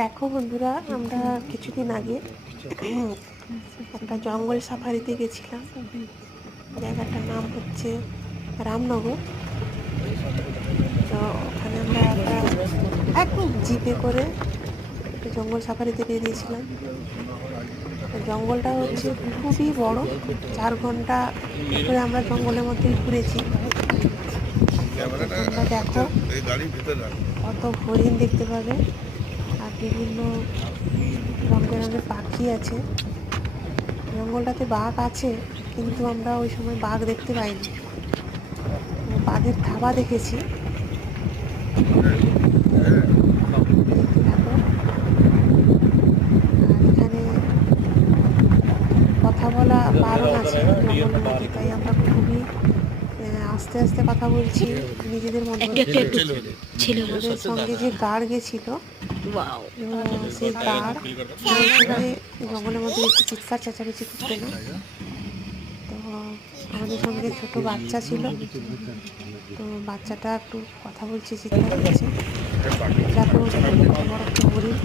দেখো বন্ধুরা, আমরা কিছুদিন আগে একটা জঙ্গল সাফারিতে গেছিলাম। জায়গাটার নাম হচ্ছে রামনগর। তো ওখানে আমরা একটা জিপে করে জঙ্গল সাফারিতে বেরিয়েছিলাম। জঙ্গলটা হচ্ছে খুবই বড়, 4 ঘন্টা ধরে আমরা জঙ্গলের মধ্যে ঘুরেছি। তোমরা দেখো, কত হরিণ দেখতে পাবে আর বিভিন্ন রঙ বেরঙের পাখি আছে। জঙ্গলটাতে বাঘ আছে, কিন্তু আমরা ওই সময় বাঘ দেখতে পাইনি। বাঘের থাবা দেখেছি। দেখতে থাকো। আর এখানে কথা বলা বারণ আছে জঙ্গলের মধ্যে, তাই আমরা খুবই আস্তে আস্তে কথা বলছি নিজেদের মধ্যে। ওদের সঙ্গে যে গার্ড গেছিল, সেই গার্ড জঙ্গলের মধ্যে একটু চিৎকার চেঁচামেচি করতে না। তো আমাদের সঙ্গে ছোট বাচ্চা ছিল, তো বাচ্চাটা একটু কথা বলছে, চিৎকার করছে। দেখো বড় একটা হরিণ।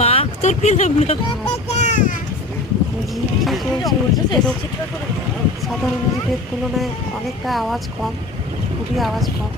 বাঘ তোর পেলাম না। সাধারণ জিপের তুলনায় অনেকটা আওয়াজ কম, খুবই আওয়াজ কম।